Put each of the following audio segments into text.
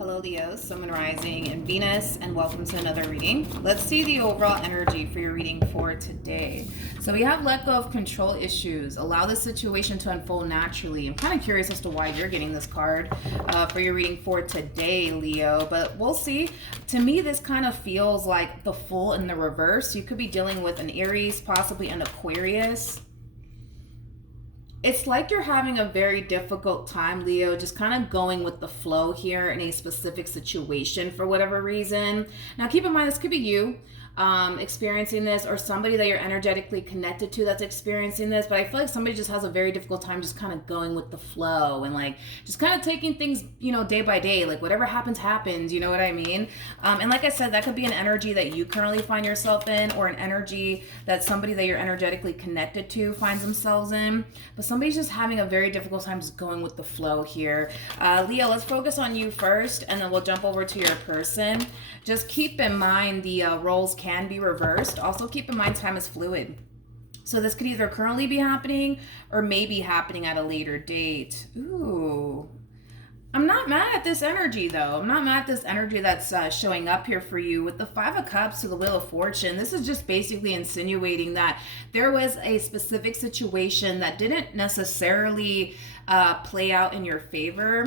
Hello Leo, Sun, Moon, Rising, and Venus, and welcome to another reading. Let's see the overall energy for your reading for today. So we have let go of control issues. Allow the situation to unfold naturally. I'm kind of curious as to why you're getting this card for your reading for today, Leo, but we'll see. To me, this kind of feels like the Fool in the reverse. You could be dealing with an Aries, possibly an Aquarius. It's like you're having a very difficult time, Leo, just kind of going with the flow here in a specific situation for whatever reason. Now, keep in mind, this could be you experiencing this, or somebody that you're energetically connected to that's experiencing this, but I feel like somebody just has a very difficult time just kind of going with the flow and like just kind of taking things, you know, day by day, like whatever happens, happens, you know what I mean? And like I said, that could be an energy that you currently find yourself in, or an energy that somebody that you're energetically connected to finds themselves in, but somebody's just having a very difficult time just going with the flow here. Leo, let's focus on you first, and then we'll jump over to your person. Just keep in mind the roles can be reversed. Also keep in mind time is fluid. So this could either currently be happening or maybe happening at a later date. Ooh. I'm not mad at this energy though. I'm not mad at this energy that's showing up here for you with the Five of Cups to the Wheel of Fortune. This is just basically insinuating that there was a specific situation that didn't necessarily play out in your favor,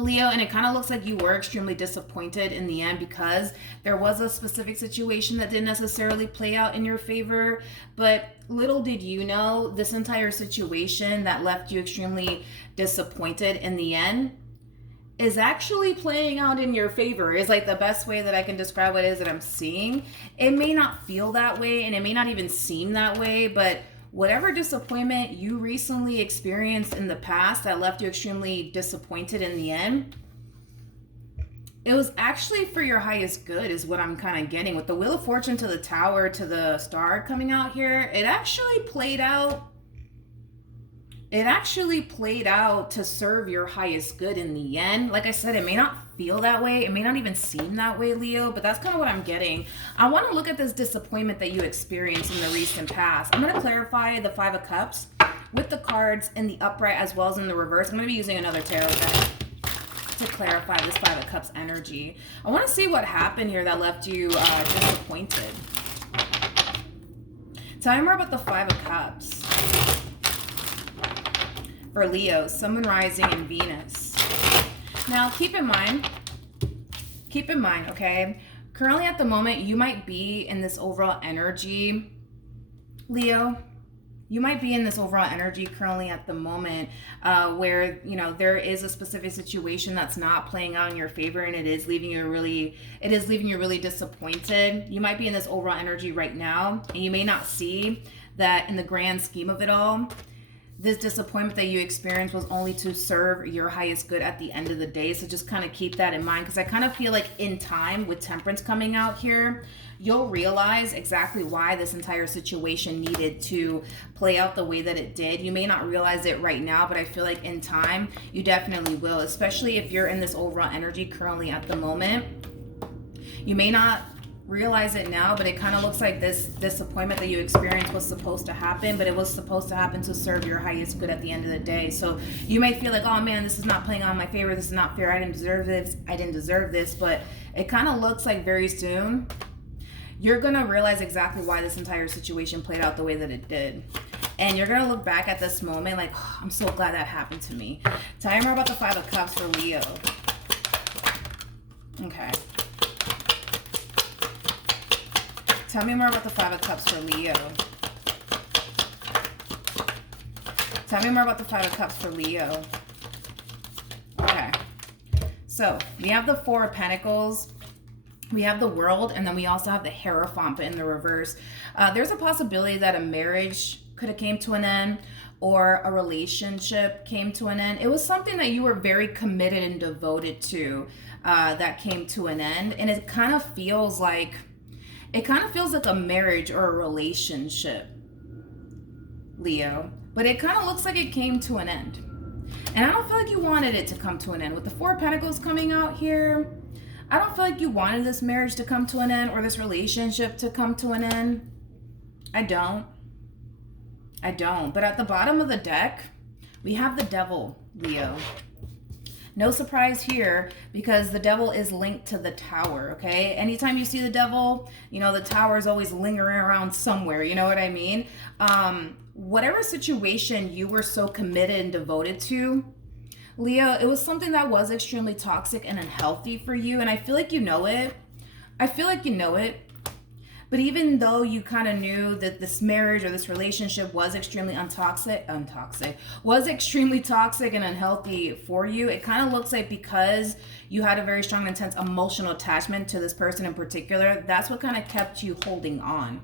Leo, and it kind of looks like you were extremely disappointed in the end because there was a specific situation that didn't necessarily play out in your favor. But little did you know, this entire situation that left you extremely disappointed in the end is actually playing out in your favor, is like the best way that I can describe what it is that I'm seeing. It may not feel that way, and it may not even seem that way, but whatever disappointment you recently experienced in the past that left you extremely disappointed in the end, it was actually for your highest good, is what I'm kind of getting. With the Wheel of Fortune to the Tower to the Star coming out here, it actually played out to serve your highest good in the end. Like I said, it may not feel that way. It may not even seem that way, Leo, but that's kind of what I'm getting. I want to look at this disappointment that you experienced in the recent past. I'm going to clarify the Five of Cups with the cards in the upright as well as in the reverse. I'm going to be using another tarot deck to clarify this Five of Cups energy. I want to see what happened here that left you disappointed. Tell me more about the Five of Cups for Leo, Sun, Moon, Rising, and Venus. Now, keep in mind, okay, currently at the moment, you might be in this overall energy, Leo. You might be in this overall energy currently at the moment where, you know, there is a specific situation that's not playing out in your favor, and it is leaving you really disappointed. You might be in this overall energy right now, and you may not see that in the grand scheme of it all, this disappointment that you experienced was only to serve your highest good at the end of the day. So just kind of keep that in mind, because I kind of feel like in time, with Temperance coming out here, you'll realize exactly why this entire situation needed to play out the way that it did. You may not realize it right now, but I feel like in time, you definitely will, especially if you're in this overall energy currently at the moment. You may not realize it now, but it kind of looks like this disappointment that you experienced was supposed to happen, but it was supposed to happen to serve your highest good at the end of the day. So you may feel like, oh man, this is not playing out in my favor, this is not fair, I didn't deserve this, but it kind of looks like very soon you're gonna realize exactly why this entire situation played out the way that it did. And you're gonna look back at this moment like, oh, I'm so glad that happened to me. Tell me more about the Five of Cups for Leo. Okay. Tell me more about the Five of Cups for Leo. Tell me more about the Five of Cups for Leo. Okay. So, we have the Four of Pentacles. We have the World, and then we also have the Hierophant, but in the reverse. There's a possibility that a marriage could have came to an end, or a relationship came to an end. It was something that you were very committed and devoted to that came to an end. And it kind of feels like a marriage or a relationship, Leo, but it kind of looks like it came to an end. And I don't feel like you wanted it to come to an end. With the Four of Pentacles coming out here, I don't feel like you wanted this marriage to come to an end or this relationship to come to an end. I don't. But at the bottom of the deck, we have the Devil, Leo. No surprise here, because the devil is linked to the tower, okay? Anytime you see the devil, you know, the tower is always lingering around somewhere, you know what I mean? Whatever situation you were so committed and devoted to, Leo, it was something that was extremely toxic and unhealthy for you, and I feel like you know it. I feel like you know it. But even though you kind of knew that this marriage or this relationship was extremely was extremely toxic and unhealthy for you, it kind of looks like because you had a very strong, intense emotional attachment to this person in particular, that's what kind of kept you holding on.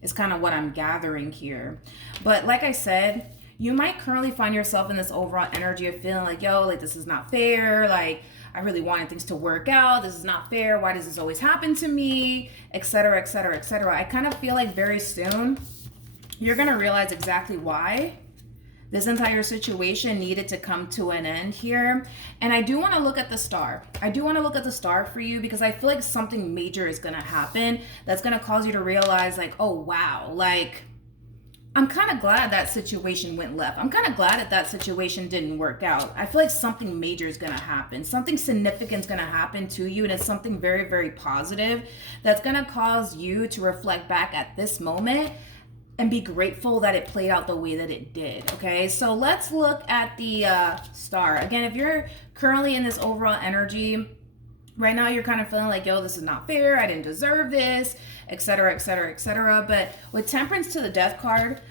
It's kind of what I'm gathering here. But like I said, you might currently find yourself in this overall energy of feeling like, yo, like this is not fair. Like, I really wanted things to work out. This is not fair. Why does this always happen to me? Etc., etc., etc. I kind of feel like very soon you're going to realize exactly why this entire situation needed to come to an end here. And I do want to look at the star. I do want to look at the star for you, because I feel like something major is going to happen that's going to cause you to realize like, oh, wow, like, I'm kind of glad that situation went left. I'm kind of glad that situation didn't work out. I feel like something major is going to happen. Something significant is going to happen to you, and it's something very, very positive that's going to cause you to reflect back at this moment and be grateful that it played out the way that it did, okay? So let's look at the star. Again, if you're currently in this overall energy, right now you're kind of feeling like, yo, this is not fair, I didn't deserve this, etc., etc., etc. But with Temperance to the Death card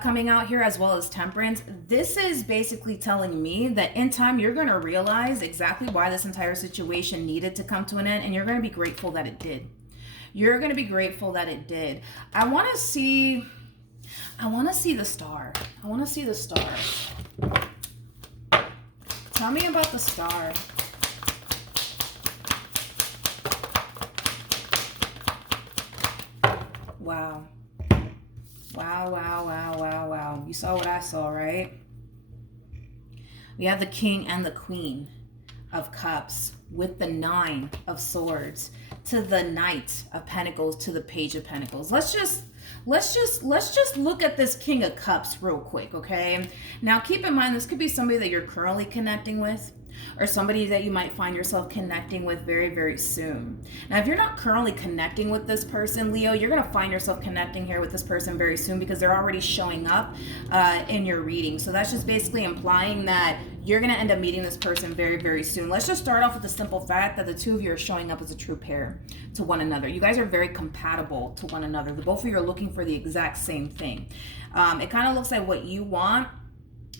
coming out here, as well as Temperance, this is basically telling me that in time you're going to realize exactly why this entire situation needed to come to an end, and you're going to be grateful that it did. You're going to be grateful that it did. I want to see the star. I want to see the star. Tell me about the star. Wow. Wow, wow, wow, wow, wow. You saw what I saw, right? We have the King and the Queen of Cups with the Nine of Swords to the Knight of Pentacles to the Page of Pentacles. Let's just look at this King of Cups real quick, okay? Now, keep in mind, this could be somebody that you're currently connecting with, or somebody that you might find yourself connecting with very, very soon. Now, if you're not currently connecting with this person, Leo, you're going to find yourself connecting here with this person very soon, because they're already showing up in your reading. So that's just basically implying that you're going to end up meeting this person very, very soon. Let's just start off with the simple fact that the two of you are showing up as a true pair to one another. You guys are very compatible to one another. The both of you are looking for the exact same thing. It kind of looks like what you want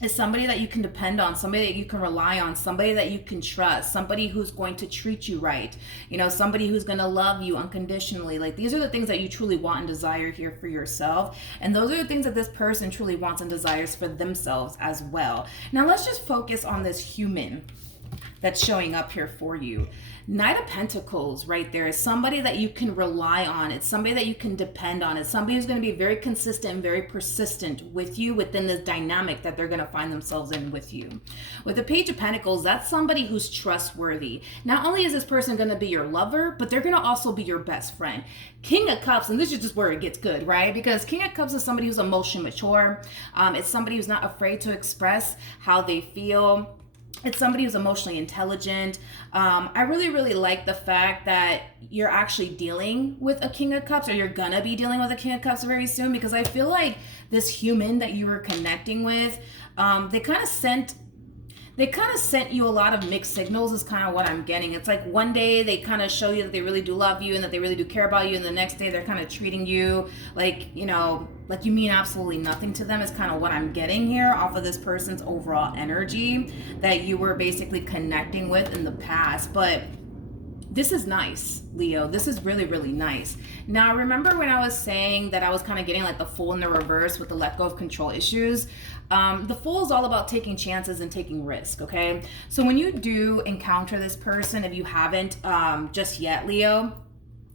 is somebody that you can depend on, somebody that you can rely on, somebody that you can trust, somebody who's going to treat you right, you know, somebody who's going to love you unconditionally. Like, these are the things that you truly want and desire here for yourself, and those are the things that this person truly wants and desires for themselves as well. Now, let's just focus on this human that's showing up here for you. Knight of Pentacles right there is somebody that you can rely on. It's somebody that you can depend on. It's somebody who's going to be very consistent and very persistent with you within this dynamic that they're going to find themselves in with you. With the Page of Pentacles, that's somebody who's trustworthy. Not only is this person going to be your lover, but they're going to also be your best friend. King of Cups, and this is just where it gets good, right? Because King of Cups is somebody who's emotionally mature. It's somebody who's not afraid to express how they feel. It's somebody who's emotionally intelligent. I really, really like the fact that you're actually dealing with a King of Cups, or you're gonna be dealing with a King of Cups very soon, because I feel like this human that you were connecting with, they kind of sent you a lot of mixed signals, is kind of what I'm getting. It's like one day they kind of show you that they really do love you and that they really do care about you, and the next day they're kind of treating you like, you know, like you mean absolutely nothing to them, is kind of what I'm getting here off of this person's overall energy that you were basically connecting with in the past. But this is nice, Leo. This is really, really nice. Now, remember when I was saying that I was kind of getting like the Fool in the reverse with the let go of control issues? The Fool is all about taking chances and taking risk, okay? So when you do encounter this person, if you haven't just yet, Leo,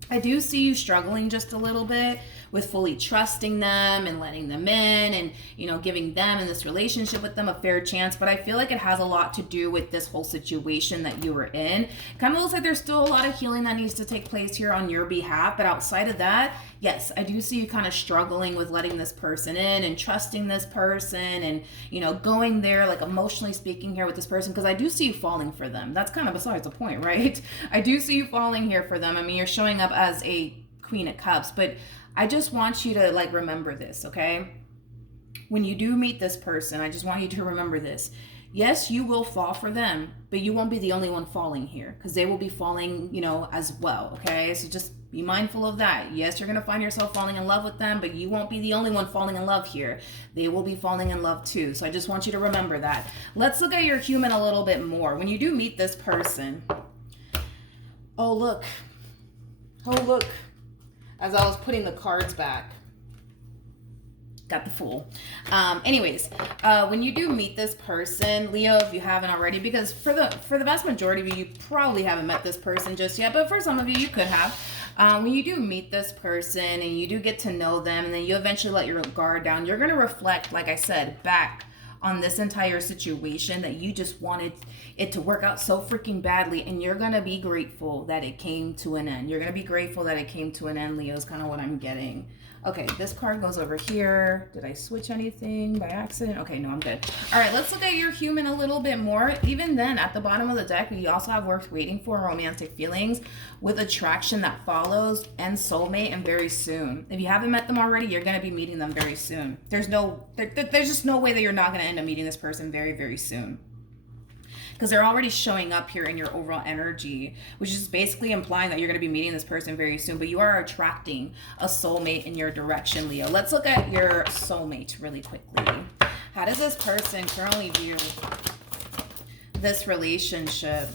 I do see you struggling just a little bit with fully trusting them and letting them in and, you know, giving them in this relationship with them a fair chance. But I feel like it has a lot to do with this whole situation that you were in. Kind of looks like there's still a lot of healing that needs to take place here on your behalf. But outside of that, yes, I do see you kind of struggling with letting this person in and trusting this person and, you know, going there, like emotionally speaking here with this person, because I do see you falling for them. That's kind of besides the point, right? I do see you falling here for them. I mean, you're showing up as a Queen of Cups, but I just want you to like remember this, okay? When you do meet this person, I just want you to remember this. Yes, you will fall for them, but you won't be the only one falling here, because they will be falling, you know, as well, okay? So just be mindful of that. Yes, you're going to find yourself falling in love with them, but you won't be the only one falling in love here. They will be falling in love too. So I just want you to remember that. Let's look at your human a little bit more. When you do meet this person, oh, look. As I was putting the cards back, got the Fool. When you do meet this person, Leo, if you haven't already, because for the vast majority of you, you probably haven't met this person just yet, but for some of you, you could have. When you do meet this person and you do get to know them, and then you eventually let your guard down, you're going to reflect, like I said, back on this entire situation that you just wanted it to work out so freaking badly, and you're going to be grateful that it came to an end. You're going to be grateful that it came to an end, Leo, is kind of what I'm getting. Okay, this card goes over here. Did I switch anything by accident? Okay, no, I'm good. All right, let's look at your human a little bit more. Even then, at the bottom of the deck, we also have worth waiting for, romantic feelings with attraction that follows, and soulmate, and very soon. If you haven't met them already, you're going to be meeting them very soon. There's just no way that you're not going to end up meeting this person very, very soon, because they're already showing up here in your overall energy, which is basically implying that you're going to be meeting this person very soon, but you are attracting a soulmate in your direction, Leo. Let's look at your soulmate really quickly. How does this person currently view this relationship?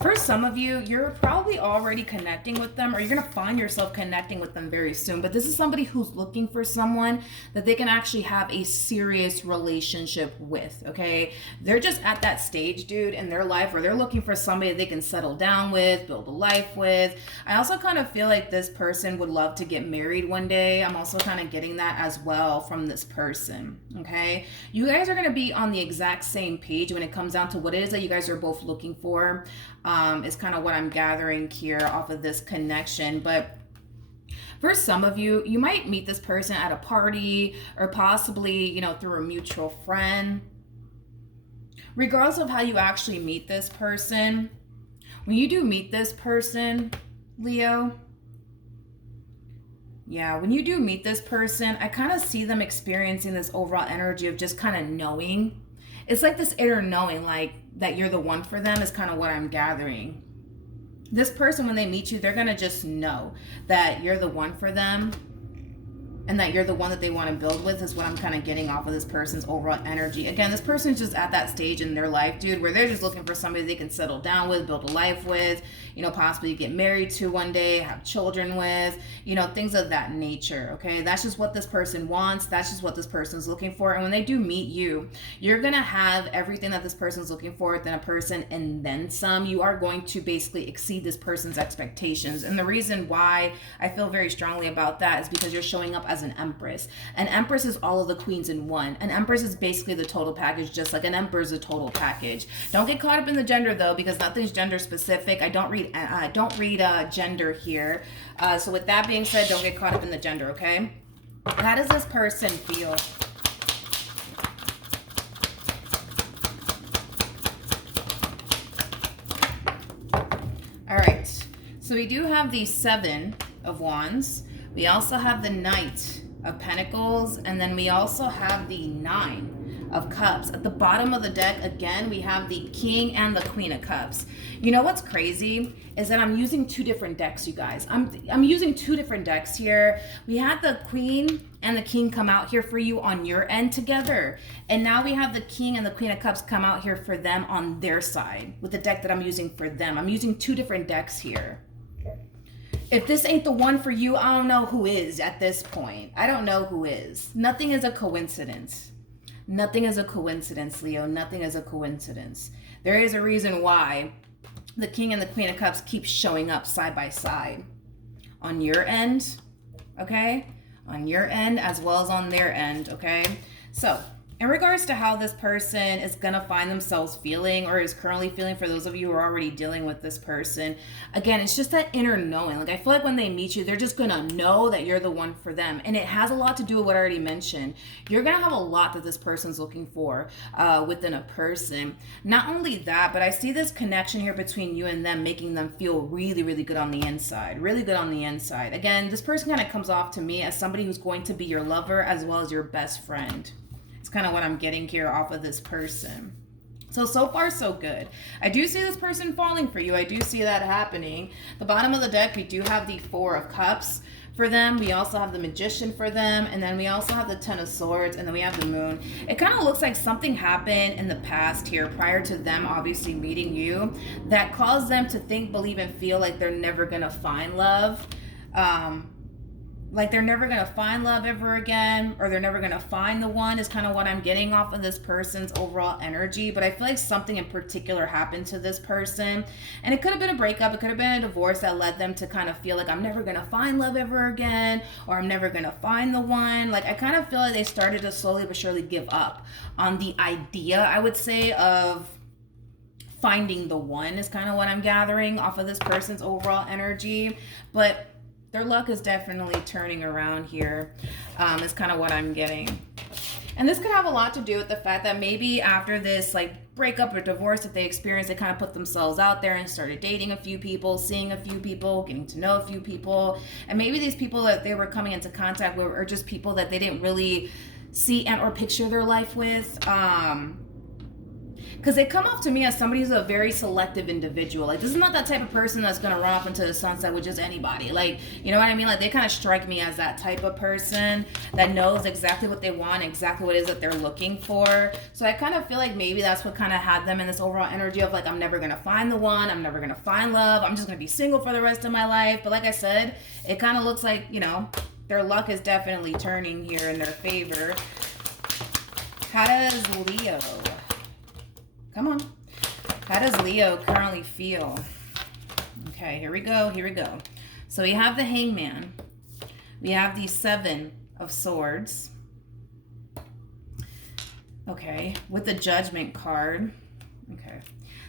For some of you, you're probably already connecting with them, or you're going to find yourself connecting with them very soon. But this is somebody who's looking for someone that they can actually have a serious relationship with, okay? They're just at that stage, dude, in their life where they're looking for somebody they can settle down with, build a life with. I also kind of feel like this person would love to get married one day. I'm also kind of getting that as well from this person, okay? You guys are going to be on the exact same page when it comes down to what it is that you guys are both looking for. Is kind of what I'm gathering here off of this connection. But for some of you, you might meet this person at a party, or possibly, you know, through a mutual friend. Regardless of how you actually meet this person, when you do meet this person, Leo, yeah, when you do meet this person, I kind of see them experiencing this overall energy of just kind of knowing. It's like this inner knowing, like, that you're the one for them is kind of what I'm gathering. This person, when they meet you, they're going to just know that you're the one for them, and that you're the one that they want to build with, is what I'm kind of getting off of this person's overall energy. Again, this person's just at that stage in their life, dude, where they're just looking for somebody they can settle down with, build a life with, you know, possibly get married to one day, have children with, you know, things of that nature, okay? That's just what this person wants. That's just what this person's looking for. And when they do meet you, you're going to have everything that this person's looking for within a person, and then some. You are going to basically exceed this person's expectations. And the reason why I feel very strongly about that is because you're showing up as an empress. An empress is all of the queens in one. An empress is basically the total package, just like an emperor is a total package. Don't get caught up in the gender though, because nothing's gender specific. I don't read gender here. So with that being said, don't get caught up in the gender, okay? How does this person feel? All right. So we do have the 7 of Wands. We also have the Knight of Pentacles, and then we also have the 9 of Cups. At the bottom of the deck, again, we have the King and the Queen of Cups. You know what's crazy is that I'm using 2 different decks, you guys. I'm using 2 different decks here. We had the Queen and the King come out here for you on your end together, and now we have the King and the Queen of Cups come out here for them on their side with the deck that I'm using for them. I'm using 2 different decks here. If this ain't the one for you, I don't know who is at this point. I don't know who is. Nothing is a coincidence. Nothing is a coincidence, Leo. Nothing is a coincidence. There is a reason why the King and the Queen of Cups keep showing up side by side on your end, okay? On your end as well as on their end, okay? So in regards to how this person is going to find themselves feeling or is currently feeling, for those of you who are already dealing with this person, again, it's just that inner knowing. Like, I feel like when they meet you, they're just going to know that you're the one for them. And it has a lot to do with what I already mentioned. You're going to have a lot that this person's looking for within a person. Not only that, but I see this connection here between you and them, making them feel really, really good on the inside. Really good on the inside. Again, this person kind of comes off to me as somebody who's going to be your lover as well as your best friend. It's kind of what I'm getting here off of this person. So far, so good. I do see this person falling for you. I do see that happening. The bottom of the deck, we do have the Four of Cups for them. We also have the Magician for them. And then we also have the Ten of Swords. And then we have the Moon. It kind of looks like something happened in the past here prior to them obviously meeting you that caused them to think, believe, and feel like they're never going to find love. Like they're never going to find love ever again, or they're never going to find the one, is kind of what I'm getting off of this person's overall energy. But I feel like something in particular happened to this person, and it could have been a breakup, it could have been a divorce that led them to kind of feel like I'm never going to find love ever again, or I'm never going to find the one. Like, I kind of feel like they started to slowly but surely give up on the idea, I would say, of finding the one, is kind of what I'm gathering off of this person's overall energy. But their luck is definitely turning around here, is kind of what I'm getting. And this could have a lot to do with the fact that maybe after this like breakup or divorce that they experienced, they kind of put themselves out there and started dating a few people, seeing a few people, getting to know a few people. And maybe these people that they were coming into contact with are just people that they didn't really see and or picture their life with. Because they come off to me as somebody who's a very selective individual. Like, this is not that type of person that's going to run off into the sunset with just anybody. Like, you know what I mean? Like, they kind of strike me as that type of person that knows exactly what they want, exactly what it is that they're looking for. So I kind of feel like maybe that's what kind of had them in this overall energy of like, I'm never going to find the one. I'm never going to find love. I'm just going to be single for the rest of my life. But like I said, it kind of looks like, you know, their luck is definitely turning here in their favor. How does Leo... Come on. How does Leo currently feel? Okay, here we go. Here we go. So we have the Hangman. We have the Seven of Swords. Okay, with the Judgment card. Okay.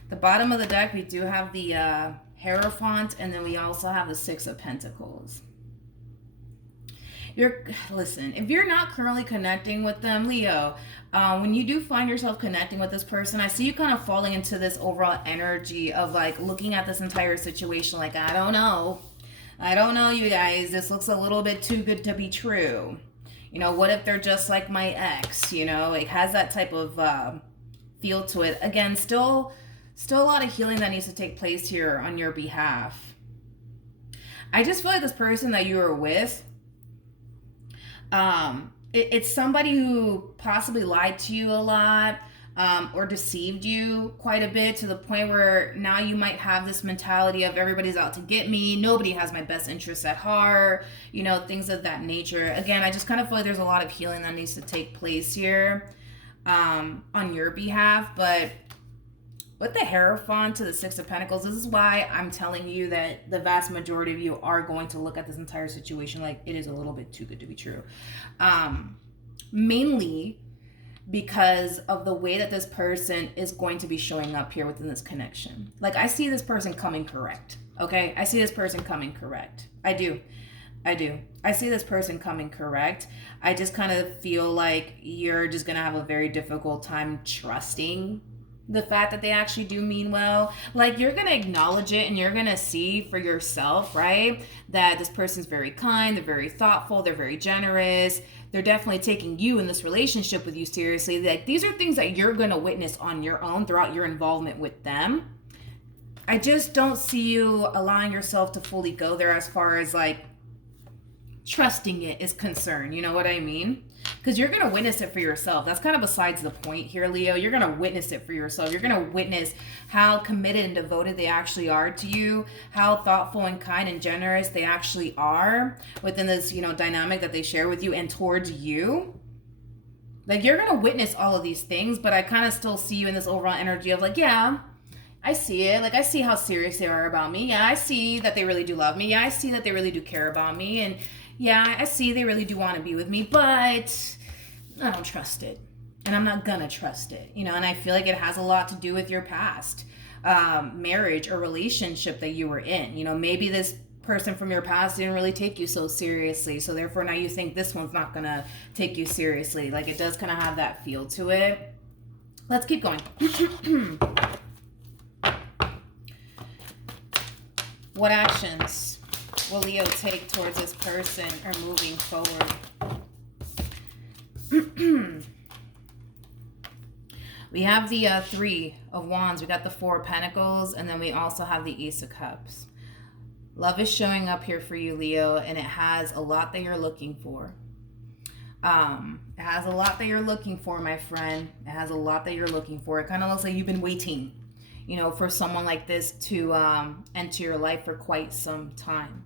The bottom of the deck, we do have the Hierophant, and then we also have the Six of Pentacles. Listen, if you're not currently connecting with them, Leo, when you do find yourself connecting with this person, I see you kind of falling into this overall energy of like looking at this entire situation like, I don't know, you guys, this looks a little bit too good to be true. You know, what if they're just like my ex? You know, it has that type of feel to it. Again, still a lot of healing that needs to take place here on your behalf. I just feel like this person that you are with, it's somebody who possibly lied to you a lot, or deceived you quite a bit, to the point where now you might have this mentality of everybody's out to get me, nobody has my best interests at heart, you know, things of that nature. Again, I just kind of feel like there's a lot of healing that needs to take place here, on your behalf. But with the Hierophant to the Six of Pentacles, this is why I'm telling you that the vast majority of you are going to look at this entire situation like it is a little bit too good to be true. Mainly because of the way that this person is going to be showing up here within this connection. Like, I see this person coming correct, okay? I see this person coming correct. I do. I see this person coming correct. I just kind of feel like you're just going to have a very difficult time trusting the fact that they actually do mean well. Like, you're going to acknowledge it and you're going to see for yourself, right, that this person's very kind, they're very thoughtful, they're very generous. They're definitely taking you in this relationship with you seriously. Like, these are things that you're going to witness on your own throughout your involvement with them. I just don't see you allowing yourself to fully go there as far as like trusting it is concerned. You know what I mean? Because you're going to witness it for yourself. That's kind of besides the point here, Leo. You're going to witness it for yourself. You're going to witness how committed and devoted they actually are to you, how thoughtful and kind and generous they actually are within this, you know, dynamic that they share with you and towards you. Like, you're going to witness all of these things, but I kind of still see you in this overall energy of like, yeah, I see it. Like, I see how serious they are about me. Yeah, I see that they really do love me. Yeah, I see that they really do care about me. And yeah, I see they really do want to be with me, but I don't trust it. And I'm not gonna trust it, you know, and I feel like it has a lot to do with your past marriage or relationship that you were in. You know, maybe this person from your past didn't really take you so seriously, so therefore now you think this one's not gonna take you seriously. Like, it does kind of have that feel to it. Let's keep going. What actions will Leo take towards this person or moving forward? We have the Three of Wands. We got the Four of Pentacles. And then we also have the Ace of Cups. Love is showing up here for you, Leo. And it has a lot that you're looking for. It has a lot that you're looking for, my friend. It has a lot that you're looking for. It kind of looks like you've been waiting, you know, for someone like this to enter your life for quite some time.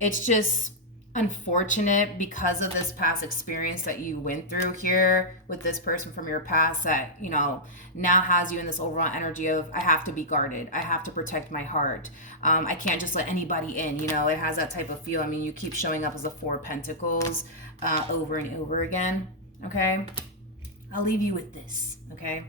It's just unfortunate because of this past experience that you went through here with this person from your past that, you know, now has you in this overall energy of, I have to be guarded. I have to protect my heart. I can't just let anybody in, you know. It has that type of feel. I mean, you keep showing up as a Four of Pentacles over and over again, okay? I'll leave you with this, okay?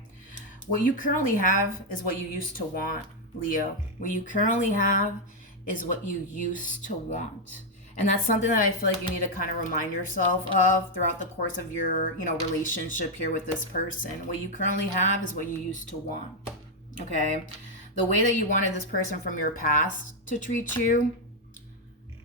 What you currently have is what you used to want, Leo. What you currently have is what you used to want. And that's something that I feel like you need to kind of remind yourself of throughout the course of your, you know, relationship here with this person. What you currently have is what you used to want, okay? The way that you wanted this person from your past to treat you,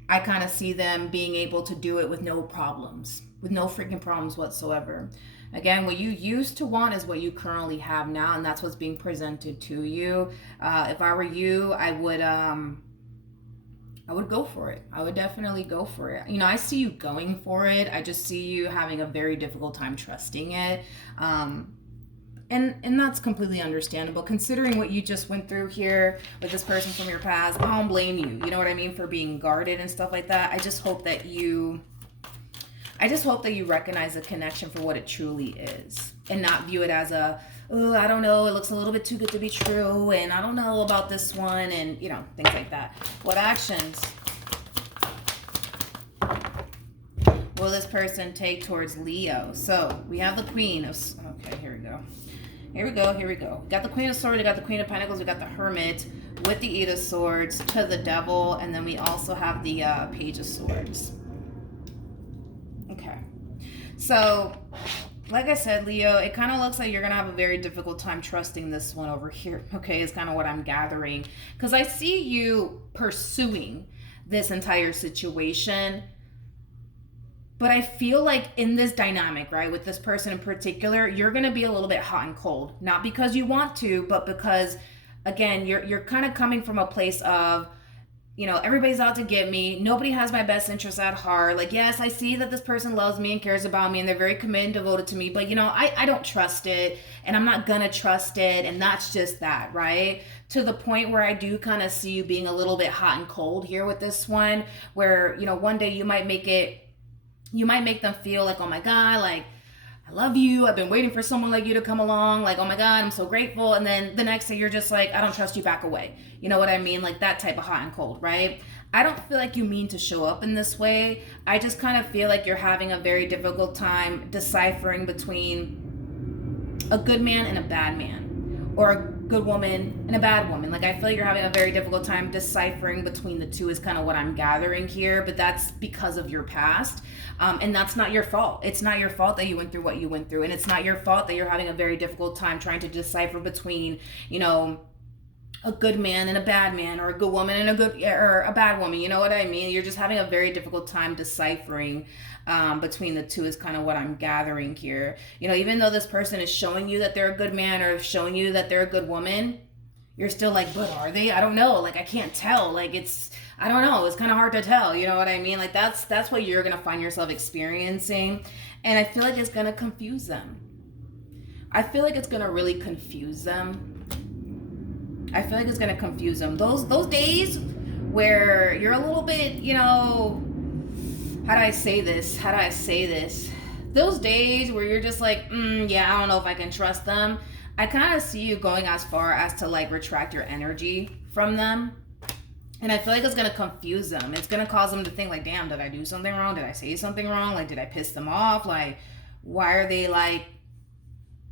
I kind of see them being able to do it with no problems, with no freaking problems whatsoever. Again, what you used to want is what you currently have now, and that's what's being presented to you. If I were you, I would go for it. I would definitely go for it. You know, I see you going for it. I just see you having a very difficult time trusting it. And that's completely understandable considering what you just went through here with this person from your past. I don't blame you. You know what I mean? For being guarded and stuff like that. I just hope that you recognize the connection for what it truly is and not view it as a, oh, I don't know, it looks a little bit too good to be true, and I don't know about this one, and, you know, things like that. What actions will this person take towards Leo? So we have the Queen of, okay, here we go. We got the Queen of Swords, we got the Queen of Pentacles, we got the Hermit with the Eight of Swords to the Devil, and then we also have the Page of Swords. Okay. So, like I said, Leo, it kind of looks like you're going to have a very difficult time trusting this one over here. Okay, is kind of what I'm gathering. Because I see you pursuing this entire situation. But I feel like in this dynamic, right, with this person in particular, you're going to be a little bit hot and cold. Not because you want to, but because, again, you're kind of coming from a place of, you know, everybody's out to get me. Nobody has my best interest at heart. Like, yes, I see that this person loves me and cares about me and they're very committed and devoted to me. But, you know, I don't trust it and I'm not going to trust it. And that's just that, right? To the point where I do kind of see you being a little bit hot and cold here with this one. Where, you know, one day you might make them feel like, oh my God, like, I love you. I've been waiting for someone like you to come along. Like, oh my God, I'm so grateful. And then the next day you're just like, I don't trust you, back away. You know what I mean? Like that type of hot and cold, right? I don't feel like you mean to show up in this way. I just kind of feel like you're having a very difficult time deciphering between a good man and a bad man, or a good woman and a bad woman. Like, I feel like you're having a very difficult time deciphering between the two is kind of what I'm gathering here, but that's because of your past. And that's not your fault. It's not your fault that you went through what you went through. And it's not your fault that you're having a very difficult time trying to decipher between, you know, a good man and a bad man, or a good woman and a bad woman. You know what I mean? You're just having a very difficult time deciphering between the two is kind of what I'm gathering here. You know, even though this person is showing you that they're a good man or showing you that they're a good woman, you're still like, but are they? I don't know. Like, I can't tell. Like, I don't know. It's kind of hard to tell. You know what I mean? Like, that's what you're going to find yourself experiencing. And I feel like it's going to confuse them. I feel like it's going to really confuse them. I feel like it's going to confuse them. Those days where you're a little bit, you know, how do I say this? Those days where you're just like, yeah, I don't know if I can trust them. I kind of see you going as far as to like retract your energy from them. And I feel like it's going to confuse them. It's going to cause them to think like, damn, did I do something wrong? Did I say something wrong? Like, did I piss them off? Like, why are they like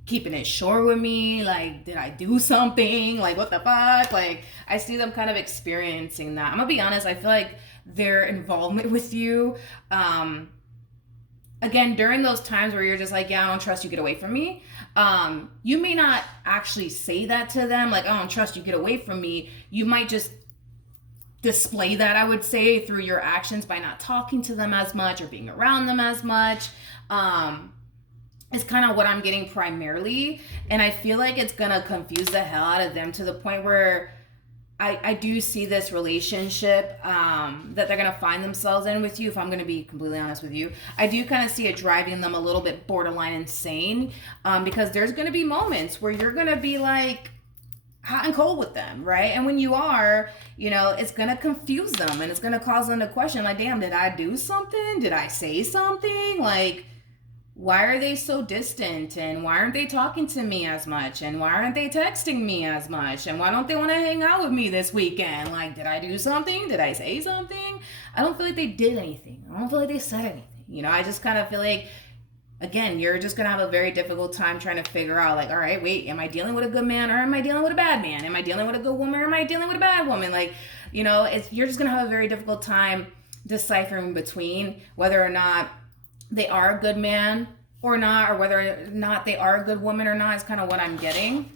keeping it short with me? Like, did I do something? Like, what the fuck? Like, I see them kind of experiencing that. I'm gonna be honest, I feel like their involvement with you, again, during those times where you're just like, yeah, I don't trust you, get away from me, you may not actually say that to them, like, I don't trust you, get away from me. You might just display that, I would say, through your actions by not talking to them as much or being around them as much. Is kind of what I'm getting primarily. And I feel like it's going to confuse the hell out of them to the point where I do see this relationship that they're going to find themselves in with you, if I'm going to be completely honest with you. I do kind of see it driving them a little bit borderline insane, because there's going to be moments where you're going to be like hot and cold with them, right? And when you are, you know, it's going to confuse them and it's going to cause them to question, like, damn, did I do something? Did I say something? Like, why are they so distant? And why aren't they talking to me as much? And why aren't they texting me as much? And why don't they want to hang out with me this weekend? Like, did I do something? Did I say something? I don't feel like they did anything. I don't feel like they said anything. You know, I just kind of feel like, again, you're just going to have a very difficult time trying to figure out, like, all right, wait, am I dealing with a good man or am I dealing with a bad man? Am I dealing with a good woman or am I dealing with a bad woman? Like, you know, you're just going to have a very difficult time deciphering between whether or not they are a good man or not, or whether or not they are a good woman or not, is kind of what I'm getting.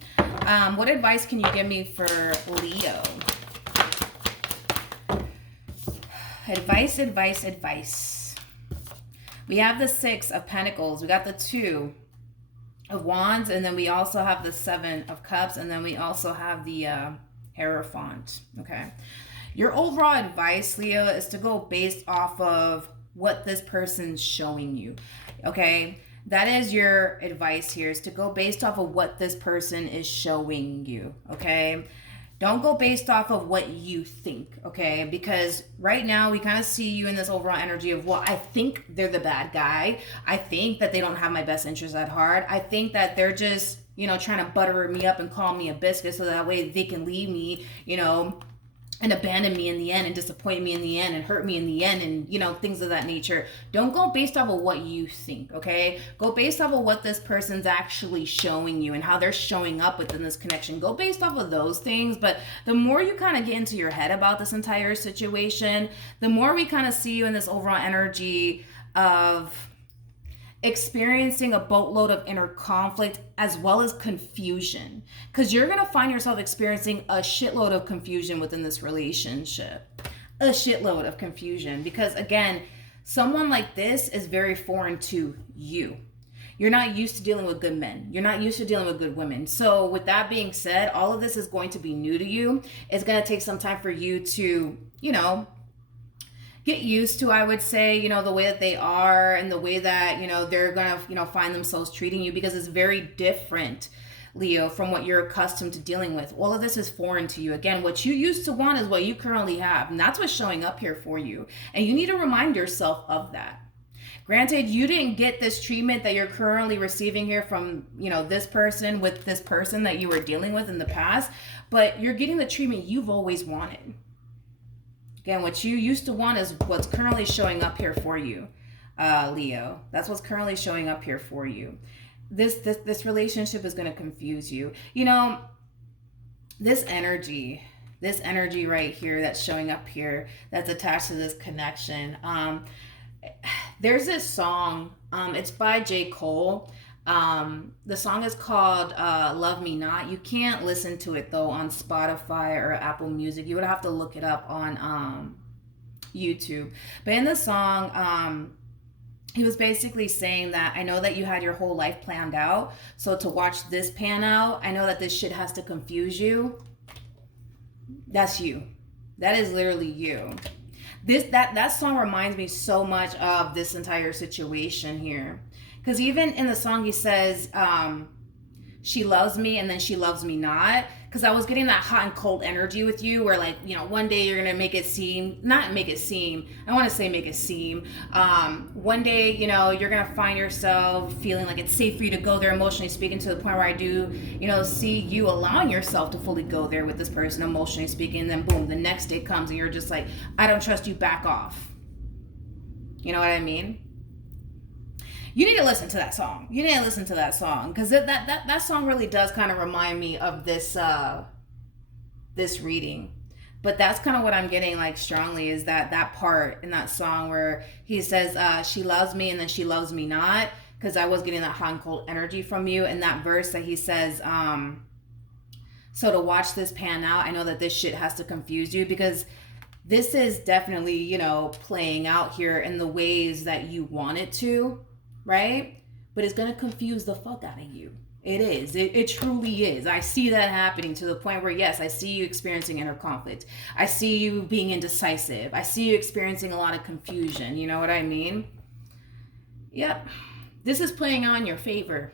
What advice can you give me for Leo? Advice. We have the 6 of Pentacles. We got the 2 of Wands. And then we also have the 7 of Cups. And then we also have the Hierophant. Okay. Your overall advice, Leo, is to go based off of what this person's showing you. Okay. That is your advice here, is to go based off of what this person is showing you. Okay. Don't go based off of what you think, okay? Because right now we kind of see you in this overall energy of, well, I think they're the bad guy. I think that they don't have my best interests at heart. I think that they're just, you know, trying to butter me up and call me a biscuit so that way they can leave me, you know, and abandon me in the end and disappoint me in the end and hurt me in the end and, you know, things of that nature. Don't go based off of what you think, okay? Go based off of what this person's actually showing you and how they're showing up within this connection. Go based off of those things. But the more you kind of get into your head about this entire situation, the more we kind of see you in this overall energy of experiencing a boatload of inner conflict as well as confusion, because you're going to find yourself experiencing a shitload of confusion within this relationship. A shitload of confusion, because again, someone like this is very foreign to you. You're not used to dealing with good men. You're not used to dealing with good women. So with that being said, all of this is going to be new to you. It's going to take some time for you to, you know, get used to, I would say, you know, the way that they are and the way that, you know, they're going to, you know, find themselves treating you, because it's very different, Leo, from what you're accustomed to dealing with. All of this is foreign to you. Again, what you used to want is what you currently have. And that's what's showing up here for you. And you need to remind yourself of that. Granted, you didn't get this treatment that you're currently receiving here from, you know, this person with this person that you were dealing with in the past, but you're getting the treatment you've always wanted. Again, what you used to want is what's currently showing up here for you, Leo. That's what's currently showing up here for you. This relationship is going to confuse you. You know, this energy right here that's showing up here, that's attached to this connection. There's this song. It's by J. Cole. The song is called Love Me Not. You can't listen to it though on Spotify or Apple Music. You would have to look it up on YouTube. But in the song, he was basically saying that, I know that you had your whole life planned out, so to watch this pan out, I know that this shit has to confuse you. That's you. That is literally you. That song reminds me so much of this entire situation here. Because even in the song, he says, she loves me and then she loves me not. because I was getting that hot and cold energy with you where like, you know, one day you're going to make it seem, not make it seem, I want to say make it seem. One day, you know, you're going to find yourself feeling like it's safe for you to go there emotionally speaking, to the point where I do, you know, see you allowing yourself to fully go there with this person emotionally speaking. And then boom, the next day comes and you're just like, I don't trust you, back off. You know what I mean? You need to listen to that song. You need to listen to that song, because that song really does kind of remind me of this this reading. But that's kind of what I'm getting like strongly, is that part in that song where he says she loves me and then she loves me not, because I was getting that hot and cold energy from you. And that verse that he says, so to watch this pan out, I know that this shit has to confuse you, because this is definitely, you know, playing out here in the ways that you want it to. Right? But it's going to confuse the fuck out of you. It is. It truly is. I see that happening, to the point where, yes, I see you experiencing inner conflict. I see you being indecisive. I see you experiencing a lot of confusion. You know what I mean? Yep. This is playing on your favor.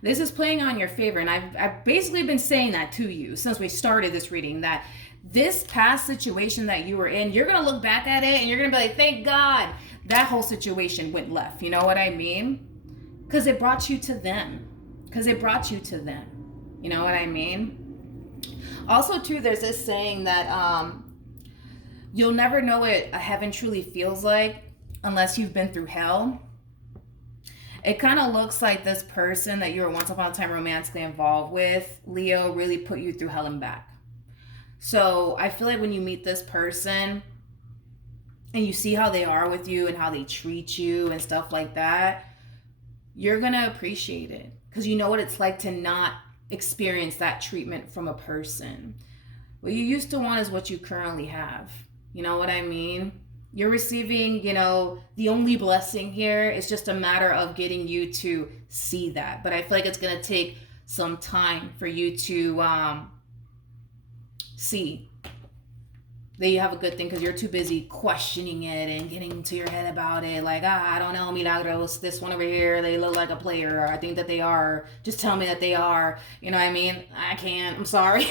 This is playing on your favor. And I've basically been saying that to you since we started this reading, that this past situation that you were in, you're going to look back at it and you're going to be like, thank God that whole situation went left. You know what I mean? Because it brought you to them. You know what I mean? Also, too, there's this saying that you'll never know what a heaven truly feels like unless you've been through hell. It kind of looks like this person that you were once upon a time romantically involved with, Leo, really put you through hell and back. So I feel like when you meet this person and you see how they are with you and how they treat you and stuff like that, you're going to appreciate it, because you know what it's like to not experience that treatment from a person. What you used to want is what you currently have. You know what I mean? You're receiving, you know, the only blessing here is just a matter of getting you to see that. But I feel like it's going to take some time for you to see that you have a good thing, because you're too busy questioning it and getting into your head about it. Like, I don't know, Milagros, this one over here, they look like a player, or I think that they are. Just tell me that they are. You know what I mean? I can't. I'm sorry.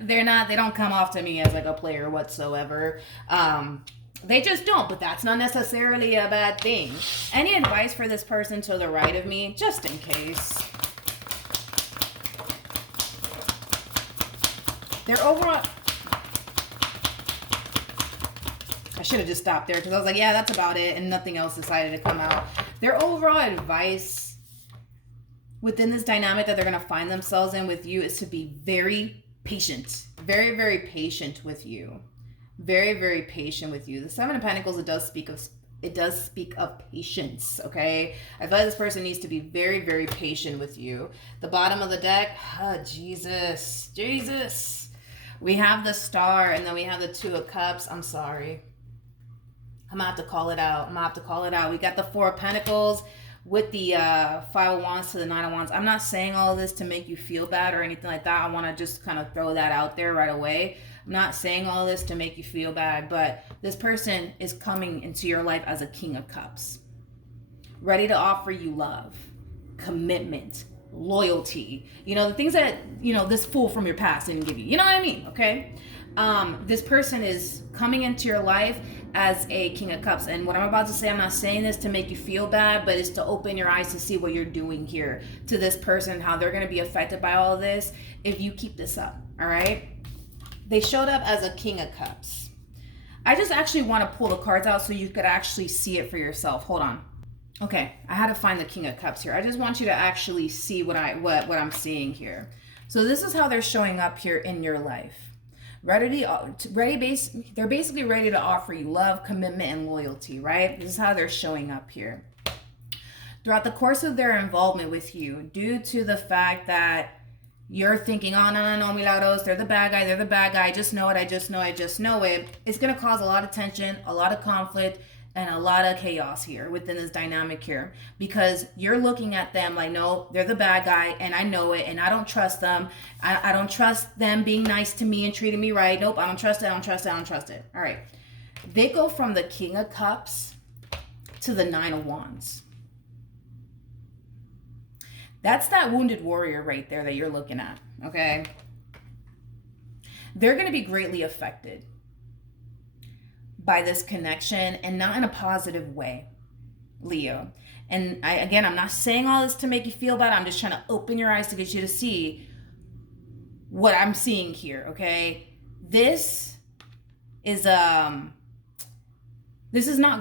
They're not. They don't come off to me as like a player whatsoever. They just don't, but that's not necessarily a bad thing. Any advice for this person to the right of me, just in case? Their overall... I should have just stopped there, because I was like, yeah, that's about it, and nothing else decided to come out. Their overall advice within this dynamic that they're going to find themselves in with you is to be very patient. Very, very patient with you. Very, very patient with you. The Seven of Pentacles, it does speak of patience, okay? I feel like this person needs to be very, very patient with you. The bottom of the deck, Jesus. We have the Star, and then we have the Two of Cups. I'm sorry. I'm gonna have to call it out. We got the Four of Pentacles with the Five of Wands to the Nine of Wands. I'm not saying all of this to make you feel bad or anything like that. I want to just kind of throw that out there right away. I'm not saying all this to make you feel bad, but this person is coming into your life as a King of Cups, ready to offer you love, commitment, loyalty, you know, the things that, you know, this fool from your past didn't give you. You know what I mean? Okay. This person is coming into your life as a King of Cups. And what I'm about to say, I'm not saying this to make you feel bad, but it's to open your eyes to see what you're doing here to this person, how they're going to be affected by all of this if you keep this up. All right. They showed up as a King of Cups. I just actually want to pull the cards out so you could actually see it for yourself. Hold on. Okay, I had to find the King of Cups here. I just want you to actually see what I'm seeing here. So this is how they're showing up here in your life. They're basically ready to offer you love, commitment, and loyalty, right? This is how they're showing up here. Throughout the course of their involvement with you, due to the fact that you're thinking, oh, no, Milagros, they're the bad guy, I just know it, it's going to cause a lot of tension, a lot of conflict, and a lot of chaos here within this dynamic here, because you're looking at them like, no, they're the bad guy, and I know it, and I don't trust them. I don't trust them being nice to me and treating me right. Nope, I don't trust it. All right. They go from the King of Cups to the Nine of Wands. That's that wounded warrior right there that you're looking at, okay? they're going to be greatly affected by this connection, and not in a positive way, Leo. And I'm not saying all this to make you feel bad. I'm just trying to open your eyes to get you to see what I'm seeing here, okay? This is not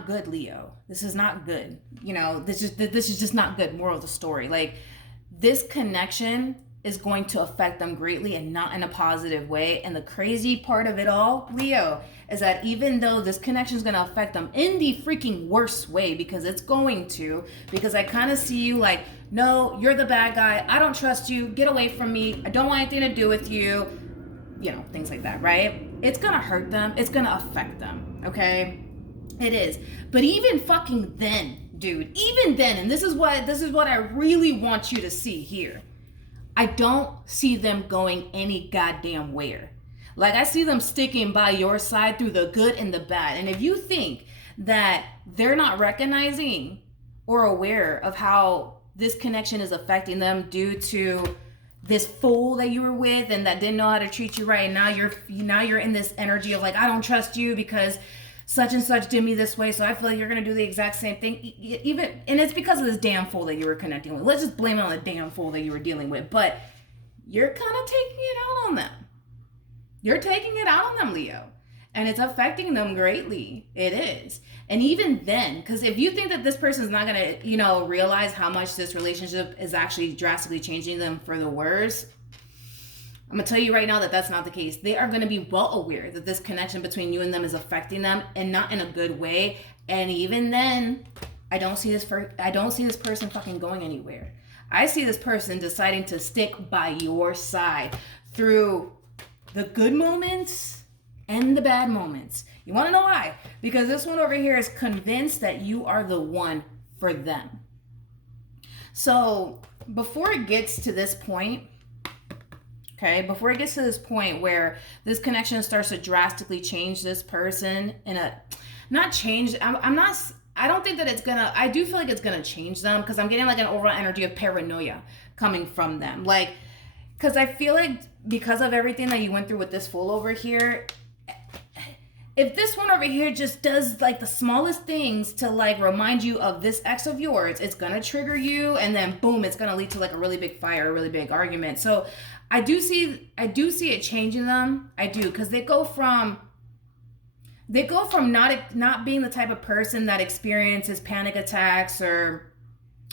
good, Leo. This is not good. You know, this is just not good. Moral of the story. Like, this connection is going to affect them greatly and not in a positive way. And the crazy part of it all, Leo, is that even though this connection is going to affect them in the freaking worst way, because it's going to, because I kind of see you like, no, you're the bad guy. I don't trust you. Get away from me. I don't want anything to do with you. You know, things like that, right? It's going to hurt them. It's going to affect them, okay? It is. But even fucking then, dude, even then, and this is what I really want you to see here. I don't see them going any goddamn where. Like, I see them sticking by your side through the good and the bad. And if you think that they're not recognizing or aware of how this connection is affecting them due to this fool that you were with and that didn't know how to treat you right, and now you're in this energy of like, I don't trust you because such and such did me this way, so I feel like you're gonna do the exact same thing. And it's because of this damn fool that you were connecting with. Let's just blame it on the damn fool that you were dealing with. But you're kind of taking it out on them. You're taking it out on them, Leo. And it's affecting them greatly. It is. And even then, because if you think that this person's not gonna, realize how much this relationship is actually drastically changing them for the worse, I'm going to tell you right now that that's not the case. They are going to be well aware that this connection between you and them is affecting them, and not in a good way. And even then, I don't see this person fucking going anywhere. I see this person deciding to stick by your side through the good moments and the bad moments. You want to know why? Because this one over here is convinced that you are the one for them. So before it gets to this point, okay, before it gets to this point where this connection starts to drastically change this person I don't think that it's gonna, I do feel like it's gonna change them, because I'm getting like an overall energy of paranoia coming from them. Like, because I feel like because of everything that you went through with this fool over here, if this one over here just does like the smallest things to like remind you of this ex of yours, it's gonna trigger you, and then boom, it's gonna lead to like a really big fire, a really big argument. So I do see it changing them. I do, because they go from not being the type of person that experiences panic attacks or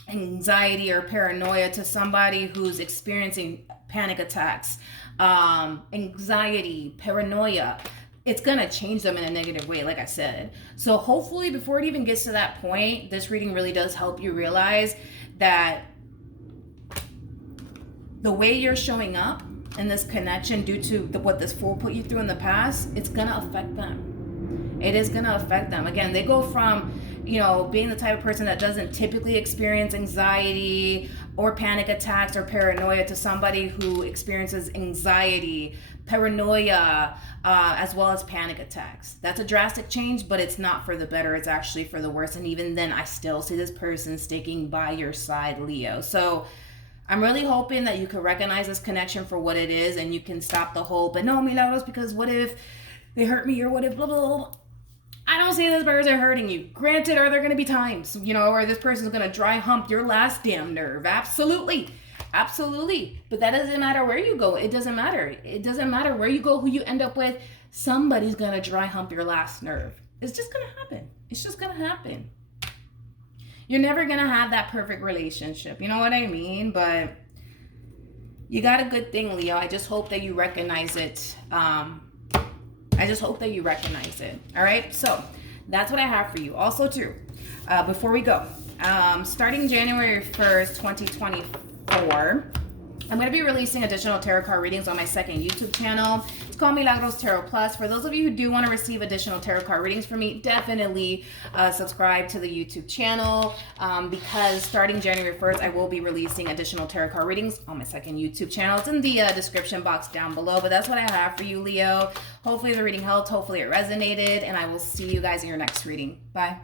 anxiety or paranoia to somebody who's experiencing panic attacks, anxiety, paranoia. It's going to change them in a negative way, like I said. So hopefully before it even gets to that point, this reading really does help you realize that the way you're showing up in this connection due to what this fool put you through in the past, it's going to affect them. It is going to affect them. Again, they go from, being the type of person that doesn't typically experience anxiety or panic attacks or paranoia to somebody who experiences anxiety, paranoia, as well as panic attacks. That's a drastic change, but it's not for the better. It's actually for the worse. And even then, I still see this person sticking by your side, Leo. So I'm really hoping that you can recognize this connection for what it is, and you can stop the whole, but no, Milagros, because what if they hurt me, or what if blah, blah, blah. I don't see this person hurting you. Granted, are there going to be times, where this person's going to dry hump your last damn nerve? Absolutely. Absolutely. But that doesn't matter where you go. It doesn't matter. It doesn't matter where you go, who you end up with. Somebody's going to dry hump your last nerve. It's just going to happen. It's just going to happen. You're never going to have that perfect relationship. You know what I mean? But you got a good thing, Leo. I just hope that you recognize it. I just hope that you recognize it. All right? So that's what I have for you. Also, too, before we go, starting January 1st, 2024, I'm going to be releasing additional tarot card readings on my second YouTube channel. It's called Milagros Tarot Plus. For those of you who do want to receive additional tarot card readings from me, definitely subscribe to the YouTube channel, because starting January 1st, I will be releasing additional tarot card readings on my second YouTube channel. It's in the description box down below, but that's what I have for you, Leo. Hopefully the reading helped. Hopefully it resonated, and I will see you guys in your next reading. Bye.